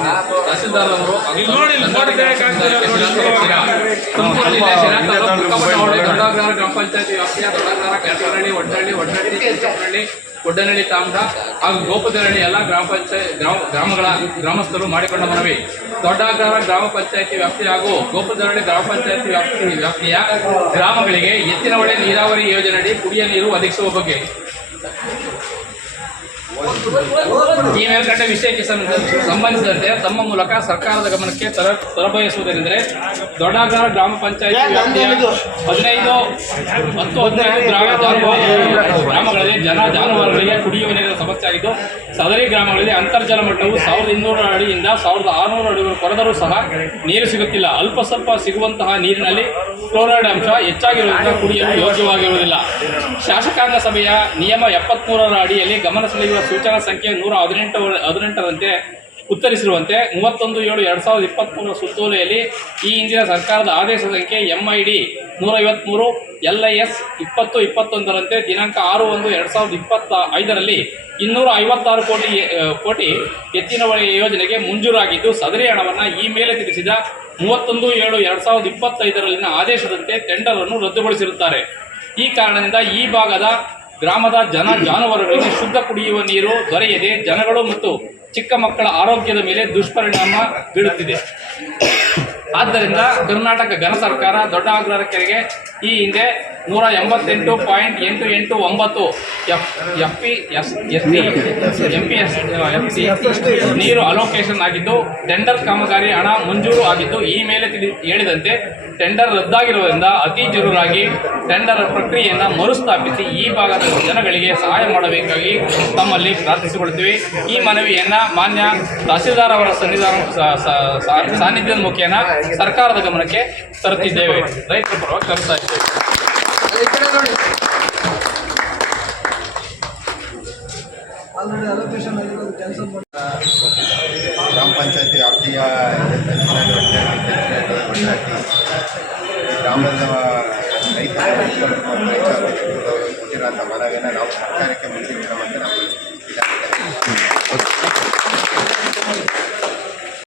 ಮಾನ್ಯ ತಹಸೀಲ್ದಾರ್ ಅವರು ದೊಡ್ಡಗ್ರಹ ಗ್ರಾಮ ಪಂಚಾಯತಿ ವ್ಯಾಪ್ತಿಯ ದೊಡ್ಡಗ್ರಹ, ಕಟ್ಟಿಗನಹಳ್ಳಿ, ಒಡ್ಡಹಳ್ಳಿ, ಕೊಡ್ಡನಹಳ್ಳಿ ತಾಮ್ರ ಹಾಗೂ ಗೋಪದಹಳ್ಳಿ ಎಲ್ಲ ಗ್ರಾಮಗಳ ಗ್ರಾಮಸ್ಥರು ಮಾಡಿಕೊಂಡ ಮನವಿ. ದೊಡ್ಡಗ್ರಹ ಗ್ರಾಮ ಪಂಚಾಯತಿ ವ್ಯಾಪ್ತಿ ಹಾಗೂ ಗೋಪದಹಳ್ಳಿ ಗ್ರಾಮ ಪಂಚಾಯತಿ ವ್ಯಾಪ್ತಿಯ ಗ್ರಾಮಗಳಿಗೆ ಎತ್ತಿನ ಹೊಳೆ ನೀರಾವರಿ ಯೋಜನೆಯಡಿ ಕುಡಿಯ ನೀರು ಒದಗಿಸುವ ಬಗ್ಗೆ ಈ ಮೇಲ್ಕಂಡ ವಿಷಯಕ್ಕೆ ಸಂಬಂಧಿಸಿದಂತೆ ತಮ್ಮ ಮೂಲಕ ಸರ್ಕಾರದ ಗಮನಕ್ಕೆ ತರಬಯಸುವುದೆಂದರೆ ದೊಡ್ಡಗ್ರಹ ಗ್ರಾಮ ಪಂಚಾಯತಿ ವ್ಯಾಪ್ತಿಯ 15 ಗ್ರಾಮಗಳಲ್ಲಿ ಜಾನುವಾರುಗಳಿಗೆ ಕುಡಿಯುವ ನೀರಿನ ಸಮಸ್ಯೆ ಆಗಿದ್ದು, ಸದರಿ ಗ್ರಾಮಗಳಲ್ಲಿ ಅಂತರ್ಜಲ ಮಟ್ಟವು 1200 ಅಡಿಯಿಂದ 1600 ಅಡಿಗಳು ಕೊರೆದರೂ ಸಹ ನೀರು ಸಿಗುತ್ತಿಲ್ಲ. ಅಲ್ಪ ಸ್ವಲ್ಪ ಸಿಗುವಂತಹ ನೀರಿನಲ್ಲಿ ಫ್ಲೋರೈಡ್ ಅಂಶ ಹೆಚ್ಚಾಗಿರುವುದರಿಂದ ಕುಡಿಯಲು ಯೋಗ್ಯವಾಗಿರುವುದಿಲ್ಲ. ಶಾಸಕಾಂಗ ಸಭೆಯ ನಿಯಮ 73ರ ಅಡಿಯಲ್ಲಿ ಗಮನ ಸೆಳೆಯುವ ಸೂಚನಾ ಸಂಖ್ಯೆ 118ರಂತೆ ಉತ್ತರಿಸಿರುವಂತೆ 31/7/2023 ಸುತ್ತೋಲೆಯಲ್ಲಿ ಈ ಹಿಂದಿನ ಸರ್ಕಾರದ ಆದೇಶ ಸಂಖ್ಯೆ MID 153 LIS 2021ರಂತೆ ದಿನಾಂಕ 6/1/2025ರಲ್ಲಿ 256 ಕೋಟಿ ಎತ್ತಿನ ಹೊಳೆ ಯೋಜನೆಗೆ ಮಂಜೂರಾಗಿದ್ದು, ಸದರಿ ಹಣವನ್ನು ಈ ಮೇಲೆ ತಿಳಿಸಿದ 31/7/2025ರಲ್ಲಿನ ಆದೇಶದಂತೆ ಟೆಂಡರ್ ಅನ್ನು ರದ್ದುಗೊಳಿಸಿರುತ್ತಾರೆ. ಈ ಕಾರಣದಿಂದ ಈ ಭಾಗದ ಗ್ರಾಮದ ಜಾನುವಾರುಗಳಿಗೆ ಶುದ್ಧ ಕುಡಿಯುವ ನೀರು ದೊರೆಯದೆ ಜನಗಳು ಮತ್ತು ಚಿಕ್ಕ ಮಕ್ಕಳ ಆರೋಗ್ಯದ ಮೇಲೆ ದುಷ್ಪರಿಣಾಮ ಬೀಳುತ್ತಿದೆ. ಆದ್ದರಿಂದ ಕರ್ನಾಟಕ ಘನ ಸರ್ಕಾರ ದೊಡ್ಡಗ್ರಹ ಕೆರೆಗೆ ಈ ಹಿಂದೆ 188.889 FPSC ನೀರು ಅಲೋಕೇಶನ್ ಆಗಿದ್ದು, ಟೆಂಡರ್ ಕಾಮಗಾರಿ ಹಣ ಮಂಜೂರು ಆಗಿದ್ದು, ಈ ಮೇಲೆ ಹೇಳಿದಂತೆ ಟೆಂಡರ್ ರದ್ದಾಗಿರುವುದರಿಂದ ಅತಿ ಜರೂರಾಗಿ ಟೆಂಡರ್ ಪ್ರಕ್ರಿಯೆಯನ್ನು ಮರುಸ್ಥಾಪಿಸಿ ಈ ಭಾಗದ ಜನಗಳಿಗೆ ಸಹಾಯ ಮಾಡಬೇಕಾಗಿ ತಮ್ಮಲ್ಲಿ ಪ್ರಾರ್ಥಿಸಿಕೊಳ್ಳುತ್ತೇವೆ. ಈ ಮನವಿಯನ್ನು ಮಾನ್ಯ ತಹಸೀಲ್ದಾರ್ ಅವರ ಸಾನ್ನಿಧ್ಯದ ಮುಖೇನ ಸರ್ಕಾರದ ಗಮನಕ್ಕೆ ತರುತ್ತಿದ್ದೇವೆ. ರೈತರ ಪರವಾಗಿ ತರುತ್ತಾ ಇದ್ದೇವೆ. ಗ್ರಾಮ ಪಂಚಾಯತಿ ವ್ಯಾಪ್ತಿಯ ಗ್ರಾಮದ ರೈತರ